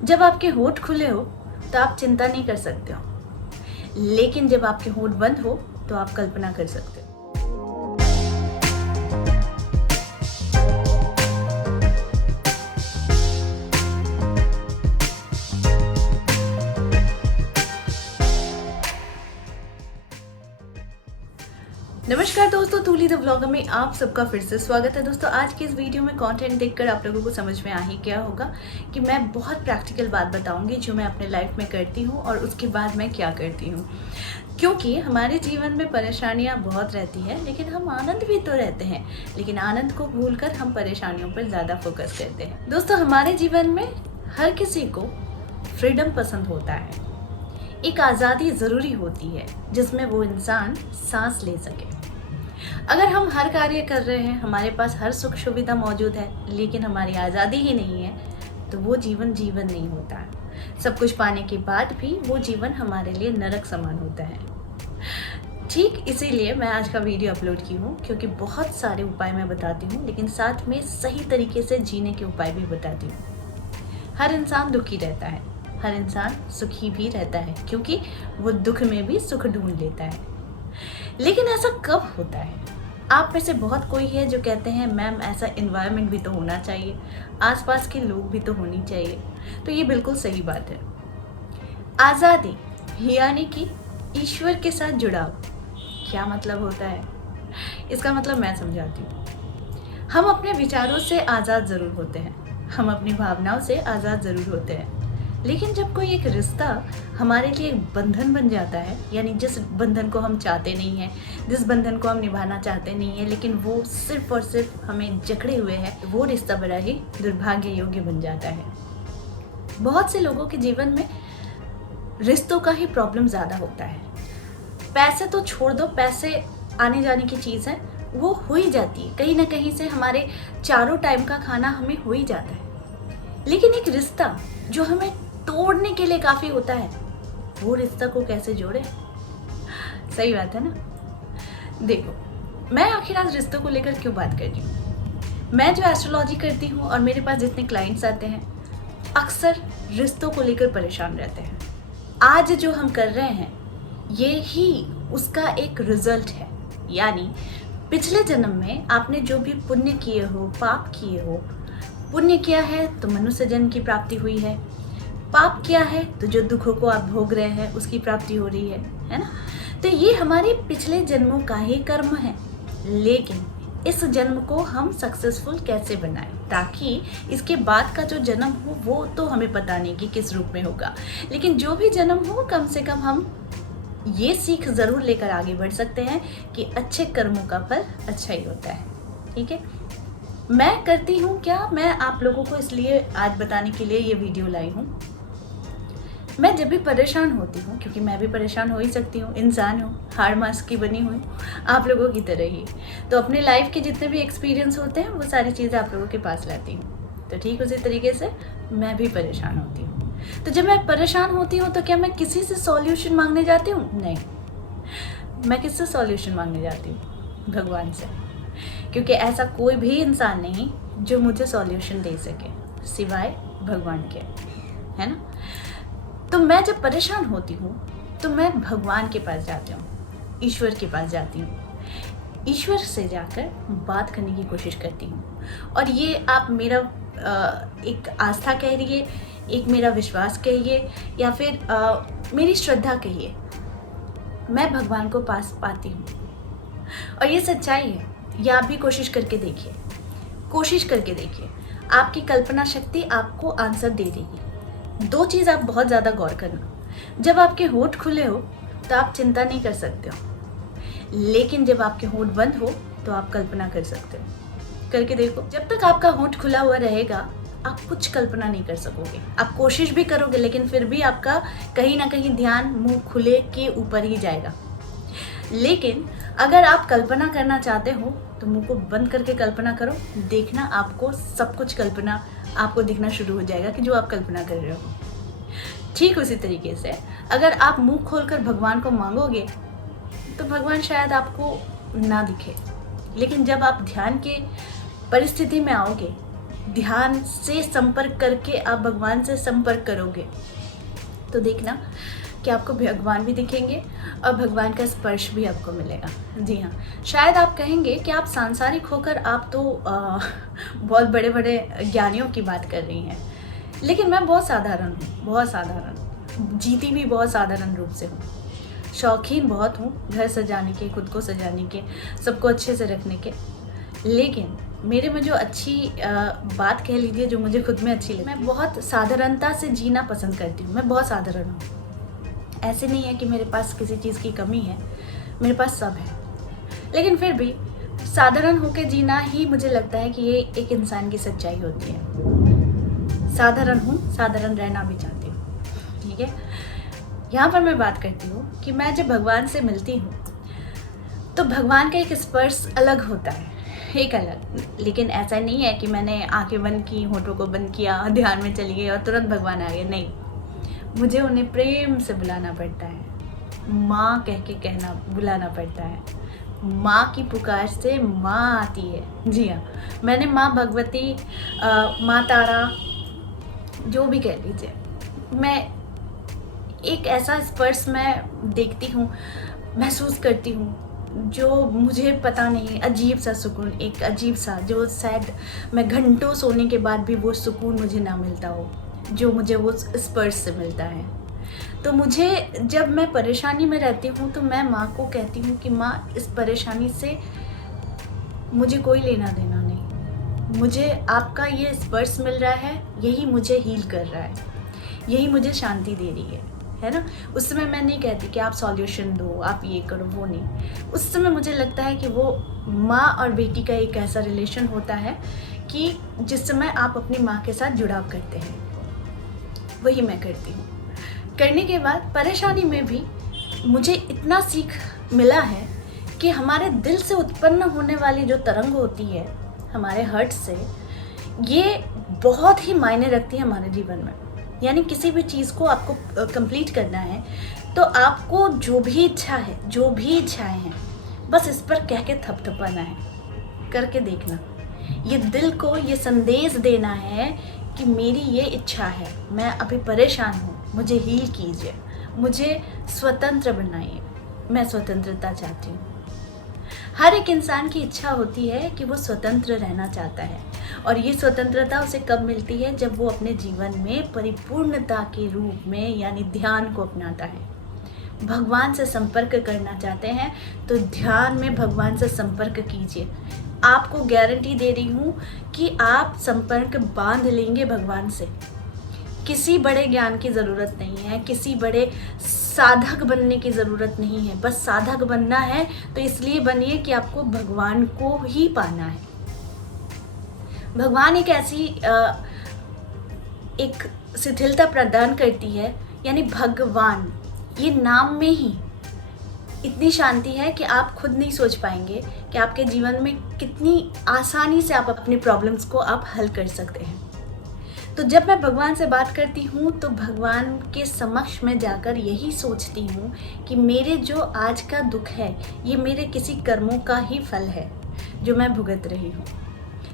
जब आपके होंठ खुले हो तो आप चिंता नहीं कर सकते हो, लेकिन जब आपके होंठ बंद हो तो आप कल्पना कर सकते हो। नमस्कार दोस्तों, तूली द व्लॉगर में आप सबका फिर से स्वागत है। दोस्तों, आज की इस वीडियो में कंटेंट देखकर आप लोगों को समझ में आ ही क्या होगा कि मैं बहुत प्रैक्टिकल बात बताऊंगी जो मैं अपने लाइफ में करती हूँ और उसके बाद मैं क्या करती हूँ। क्योंकि हमारे जीवन में परेशानियाँ बहुत रहती हैं, लेकिन हम आनंद भी तो रहते हैं, लेकिन आनंद को भूलकर हम परेशानियों पर ज़्यादा फोकस करते हैं। दोस्तों, हमारे जीवन में हर किसी को फ्रीडम पसंद होता है। एक आज़ादी ज़रूरी होती है जिसमें वो इंसान सांस ले सके। अगर हम हर कार्य कर रहे हैं, हमारे पास हर सुख सुविधा मौजूद है, लेकिन हमारी आज़ादी ही नहीं है, तो वो जीवन नहीं होता है। सब कुछ पाने के बाद भी वो जीवन हमारे लिए नरक समान होता है। ठीक इसीलिए मैं आज का वीडियो अपलोड की हूँ, क्योंकि बहुत सारे उपाय मैं बताती हूँ, लेकिन साथ में सही तरीके से जीने के उपाय भी बताती हूँ। हर इंसान दुखी रहता है, हर इंसान सुखी भी रहता है, क्योंकि वो दुख में भी सुख ढूंढ लेता है। लेकिन ऐसा कब होता है? आप में से बहुत कोई है जो कहते हैं मैम ऐसा एनवायरनमेंट भी तो होना चाहिए, आसपास के लोग भी तो होनी चाहिए। तो ये बिल्कुल सही बात है। आज़ादी यानी कि ईश्वर के साथ जुड़ाव क्या मतलब होता है? इसका मतलब मैं समझाती हूँ। हम अपने विचारों से आज़ाद ज़रूर होते हैं, हम अपनी भावनाओं से आज़ाद ज़रूर होते हैं, लेकिन जब कोई एक रिश्ता हमारे लिए एक बंधन बन जाता है, यानी जिस बंधन को हम चाहते नहीं हैं, जिस बंधन को हम निभाना चाहते नहीं हैं, लेकिन वो सिर्फ और सिर्फ हमें जकड़े हुए है, तो वो रिश्ता बड़ा ही दुर्भाग्य योग्य बन जाता है। बहुत से लोगों के जीवन में रिश्तों का ही प्रॉब्लम ज़्यादा होता है। पैसे तो छोड़ दो, पैसे आने जाने की चीज़ है, वो हो ही जाती है, कहीं ना कहीं से हमारे चारों टाइम का खाना हमें हो ही जाता है। लेकिन एक रिश्ता जो हमें तोड़ने के लिए काफी होता है, वो रिश्ता को कैसे जोड़े? सही बात है ना। देखो, मैं आखिर आज रिश्तों को लेकर क्यों बात कर रही हूँ। मैं जो एस्ट्रोलॉजी करती हूँ और मेरे पास जितने क्लाइंट्स आते हैं, अक्सर रिश्तों को लेकर परेशान रहते हैं। आज जो हम कर रहे हैं ये ही उसका एक रिजल्ट है। यानी पिछले जन्म में आपने जो भी पुण्य किए हो, पाप किए हो, पुण्य किया है तो मनुष्य जन्म की प्राप्ति हुई है, पाप किया है तो जो दुखों को आप भोग रहे हैं उसकी प्राप्ति हो रही है ना। तो ये हमारे पिछले जन्मों का ही कर्म है। लेकिन इस जन्म को हम सक्सेसफुल कैसे बनाएं, ताकि इसके बाद का जो जन्म हो वो तो हमें पता नहीं कि किस रूप में होगा, लेकिन जो भी जन्म हो कम से कम हम ये सीख ज़रूर लेकर आगे बढ़ सकते हैं कि अच्छे कर्मों का फल अच्छा ही होता है। ठीक है, मैं करती हूँ क्या, मैं आप लोगों को इसलिए आज बताने के लिए ये वीडियो लाई हूँ। मैं जब भी परेशान होती हूँ, क्योंकि मैं भी परेशान हो ही सकती हूँ, इंसान हूँ, हाड़ मांस की बनी हुई आप लोगों की तरह ही, तो अपने लाइफ के जितने भी एक्सपीरियंस होते हैं वो सारी चीज़ें आप लोगों के पास लाती हूँ। तो ठीक उसी तरीके से मैं भी परेशान होती हूँ। तो जब मैं परेशान होती हूँ तो क्या मैं किसी से सॉल्यूशन मांगने जाती हूँ? नहीं, मैं किससे सॉल्यूशन मांगने जाती हूँ? भगवान से। क्योंकि ऐसा कोई भी इंसान नहीं जो मुझे सॉल्यूशन दे सके सिवाय भगवान के, है ना। तो मैं जब परेशान होती हूँ तो मैं भगवान के पास जाती हूँ, ईश्वर के पास जाती हूँ, ईश्वर से जाकर बात करने की कोशिश करती हूँ। और ये आप मेरा एक आस्था कहिए, एक मेरा विश्वास कहिए, या फिर मेरी श्रद्धा कहिए, मैं भगवान को पास पाती हूँ। और ये सच्चाई है, ये आप भी कोशिश करके देखिए, कोशिश करके देखिए, आपकी कल्पना शक्ति आपको आंसर दे देगी। दो चीज़ आप बहुत ज़्यादा गौर करना, जब आपके होंठ खुले हो तो आप चिंता नहीं कर सकते हो, लेकिन जब आपके होंठ बंद हो तो आप कल्पना कर सकते हो। करके देखो, जब तक आपका होंठ खुला हुआ रहेगा आप कुछ कल्पना नहीं कर सकोगे। आप कोशिश भी करोगे लेकिन फिर भी आपका कहीं ना कहीं ध्यान मुंह खुले के ऊपर ही जाएगा। लेकिन अगर आप कल्पना करना चाहते हो तो मुंह को बंद करके कल्पना करो, देखना आपको सब कुछ कल्पना आपको दिखना शुरू हो जाएगा कि जो आप कल्पना कर रहे हो। ठीक उसी तरीके से अगर आप मुंह खोलकर भगवान को मांगोगे तो भगवान शायद आपको ना दिखे, लेकिन जब आप ध्यान के परिस्थिति में आओगे, ध्यान से संपर्क करके आप भगवान से संपर्क करोगे तो देखना कि आपको भगवान भी दिखेंगे और भगवान का स्पर्श भी आपको मिलेगा। जी हाँ, शायद आप कहेंगे कि आप सांसारिक होकर आप तो बहुत बड़े बड़े ज्ञानियों की बात कर रही हैं, लेकिन मैं बहुत साधारण हूँ, बहुत साधारण, जीती भी बहुत साधारण रूप से हूँ। शौकीन बहुत हूँ घर सजाने के, खुद को सजाने के, सबको अच्छे से रखने के, लेकिन मेरे में जो अच्छी बात कह लीजिए जो मुझे खुद में अच्छी लगी, मैं बहुत साधारणता से जीना पसंद करती हूँ। मैं बहुत साधारण हूँ, ऐसे नहीं है कि मेरे पास किसी चीज़ की कमी है, मेरे पास सब है, लेकिन फिर भी साधारण होकर जीना ही मुझे लगता है कि ये एक इंसान की सच्चाई होती है। साधारण हूँ, साधारण रहना भी चाहती हूँ, ठीक है। यहाँ पर मैं बात करती हूँ कि मैं जब भगवान से मिलती हूँ तो भगवान का एक स्पर्श अलग होता है, एक अलग। लेकिन ऐसा नहीं है कि मैंने आंखें बंद की, होठों को बंद किया, ध्यान में चली गई और तुरंत भगवान आ गए, नहीं। मुझे उन्हें प्रेम से बुलाना पड़ता है, माँ कह के कहना बुलाना पड़ता है। माँ की पुकार से माँ आती है। जी हाँ, मैंने माँ भगवती, माँ तारा, जो भी कह लीजिए, मैं एक ऐसा स्पर्श मैं देखती हूँ, महसूस करती हूँ, जो मुझे पता नहीं, अजीब सा सुकून, एक अजीब सा, जो शायद मैं घंटों सोने के बाद भी वो सुकून मुझे ना मिलता हो जो मुझे वो स्पर्श से मिलता है। तो मुझे, जब मैं परेशानी में रहती हूँ तो मैं माँ को कहती हूँ कि माँ, इस परेशानी से मुझे कोई लेना देना नहीं, मुझे आपका ये स्पर्श मिल रहा है, यही मुझे हील कर रहा है, यही मुझे शांति दे रही है ना। उस समय मैं नहीं कहती कि आप सॉल्यूशन दो, आप ये करो, वो नहीं। उस समय मुझे लगता है कि वो माँ और बेटी का एक ऐसा रिलेशन होता है कि जिस समय आप अपनी माँ के साथ जुड़ाव करते हैं, वही मैं करती हूँ। करने के बाद परेशानी में भी मुझे इतना सीख मिला है कि हमारे दिल से उत्पन्न होने वाली जो तरंग होती है हमारे हर्ट से, ये बहुत ही मायने रखती है हमारे जीवन में। यानी किसी भी चीज़ को आपको कंप्लीट करना है तो आपको जो भी इच्छा है, जो भी इच्छाएं हैं, बस इस पर कह के थपथपाना है, करके देखना। ये दिल को ये संदेश देना है कि मेरी ये इच्छा है, मैं अभी परेशान हूँ, मुझे हील कीजिए, मुझे स्वतंत्र बनाइए, मैं स्वतंत्रता चाहती हूँ। हर एक इंसान की इच्छा होती है कि वो स्वतंत्र रहना चाहता है, और ये स्वतंत्रता उसे कब मिलती है? जब वो अपने जीवन में परिपूर्णता के रूप में यानी ध्यान को अपनाता है। भगवान से संपर्क करना चाहते हैं तो ध्यान में भगवान से संपर्क कीजिए। आपको गारंटी दे रही हूँ कि आप संपर्क बांध लेंगे भगवान से। किसी बड़े ज्ञान की ज़रूरत नहीं है, किसी बड़े साधक बनने की ज़रूरत नहीं है। बस साधक बनना है तो इसलिए बनिए कि आपको भगवान को ही पाना है। भगवान एक ऐसी एक शिथिलता प्रदान करती है, यानी भगवान, ये नाम में ही इतनी शांति है कि आप खुद नहीं सोच पाएंगे कि आपके जीवन में कितनी आसानी से आप अपनी प्रॉब्लम्स को आप हल कर सकते हैं। तो जब मैं भगवान से बात करती हूँ तो भगवान के समक्ष में जाकर यही सोचती हूँ कि मेरे जो आज का दुख है ये मेरे किसी कर्मों का ही फल है जो मैं भुगत रही हूँ,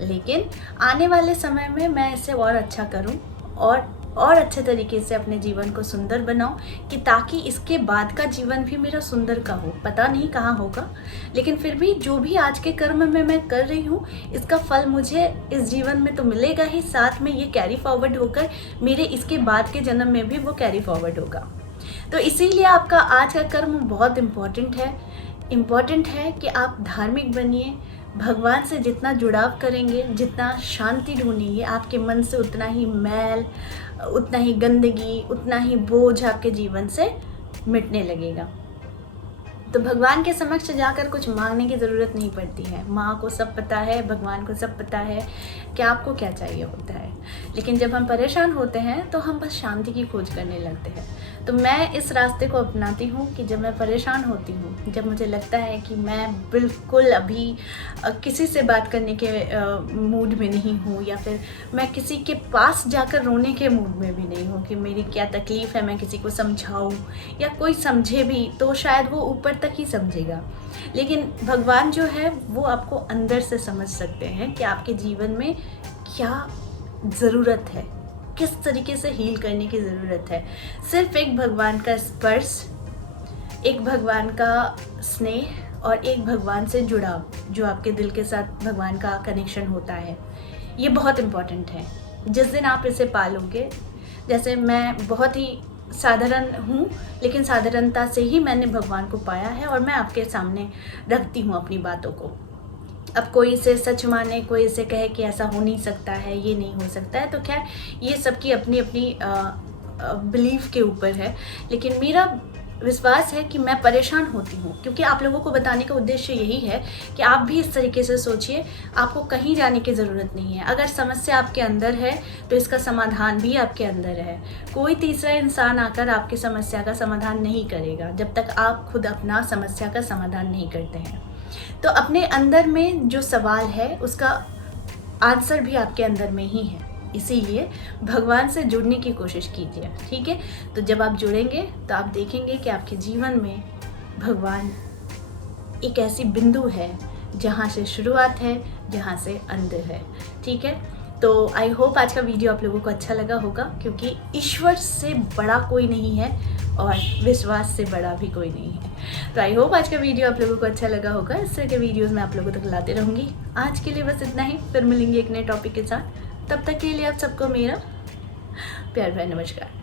लेकिन आने वाले समय में मैं इसे और अच्छा करूँ और अच्छे तरीके से अपने जीवन को सुंदर बनाऊं, कि ताकि इसके बाद का जीवन भी मेरा सुंदर का हो। पता नहीं कहाँ होगा, लेकिन फिर भी जो भी आज के कर्म में मैं कर रही हूँ इसका फल मुझे इस जीवन में तो मिलेगा ही, साथ में ये कैरी फॉरवर्ड होकर मेरे इसके बाद के जन्म में भी वो कैरी फॉरवर्ड होगा। तो इसीलिए आपका आज का कर्म बहुत इम्पॉर्टेंट है कि आप धार्मिक बनिए। भगवान से जितना जुड़ाव करेंगे, जितना शांति ढूंढेंगे, आपके मन से उतना ही मैल, उतना ही गंदगी, उतना ही बोझ आपके जीवन से मिटने लगेगा। तो भगवान के समक्ष जाकर कुछ मांगने की ज़रूरत नहीं पड़ती है। माँ को सब पता है, भगवान को सब पता है कि आपको क्या चाहिए होता है। लेकिन जब हम परेशान होते हैं तो हम बस शांति की खोज करने लगते हैं। तो मैं इस रास्ते को अपनाती हूँ कि जब मैं परेशान होती हूँ, जब मुझे लगता है कि मैं बिल्कुल अभी किसी से बात करने के मूड में नहीं हूँ, या फिर मैं किसी के पास जाकर रोने के मूड में भी नहीं हूँ कि मेरी क्या तकलीफ़ है, मैं किसी को समझाऊँ या कोई समझे भी तो शायद वो ऊपर तक ही समझेगा, लेकिन भगवान जो है वो आपको अंदर से समझ सकते हैं कि आपके जीवन में क्या ज़रूरत है, किस तरीके से हील करने की ज़रूरत है। सिर्फ एक भगवान का स्पर्श, एक भगवान का स्नेह और एक भगवान से जुड़ाव, जो आपके दिल के साथ भगवान का कनेक्शन होता है, ये बहुत इम्पॉर्टेंट है। जिस दिन आप इसे पालोगे, जैसे मैं बहुत ही साधारण हूँ, लेकिन साधारणता से ही मैंने भगवान को पाया है और मैं आपके सामने रखती हूँ अपनी बातों को। अब कोई इसे सच माने, कोई इसे कहे कि ऐसा हो नहीं सकता है, ये नहीं हो सकता है, तो खैर ये सबकी अपनी अपनी बिलीफ के ऊपर है। लेकिन मेरा विश्वास है कि मैं परेशान होती हूँ, क्योंकि आप लोगों को बताने का उद्देश्य यही है कि आप भी इस तरीके से सोचिए। आपको कहीं जाने की ज़रूरत नहीं है। अगर समस्या आपके अंदर है तो इसका समाधान भी आपके अंदर है। कोई तीसरा इंसान आकर आपकी समस्या का समाधान नहीं करेगा जब तक आप खुद अपना समस्या का समाधान नहीं करते हैं। तो अपने अंदर में जो सवाल है उसका आंसर भी आपके अंदर में ही है। इसीलिए भगवान से जुड़ने की कोशिश कीजिए, ठीक है। तो जब आप जुड़ेंगे तो आप देखेंगे कि आपके जीवन में भगवान एक ऐसी बिंदु है जहाँ से शुरुआत है, जहाँ से अंत है, ठीक है। तो आई होप आज का वीडियो आप लोगों को अच्छा लगा होगा, क्योंकि ईश्वर से बड़ा कोई नहीं है और विश्वास से बड़ा भी कोई नहीं है। तो आई होप आज का वीडियो आप लोगों को अच्छा लगा होगा। इस तरह के वीडियोस मैं आप लोगों तक लाते रहूँगी। आज के लिए बस इतना ही, फिर मिलेंगे एक नए टॉपिक के साथ। तब तक के लिए आप सबको मेरा प्यार भरा नमस्कार।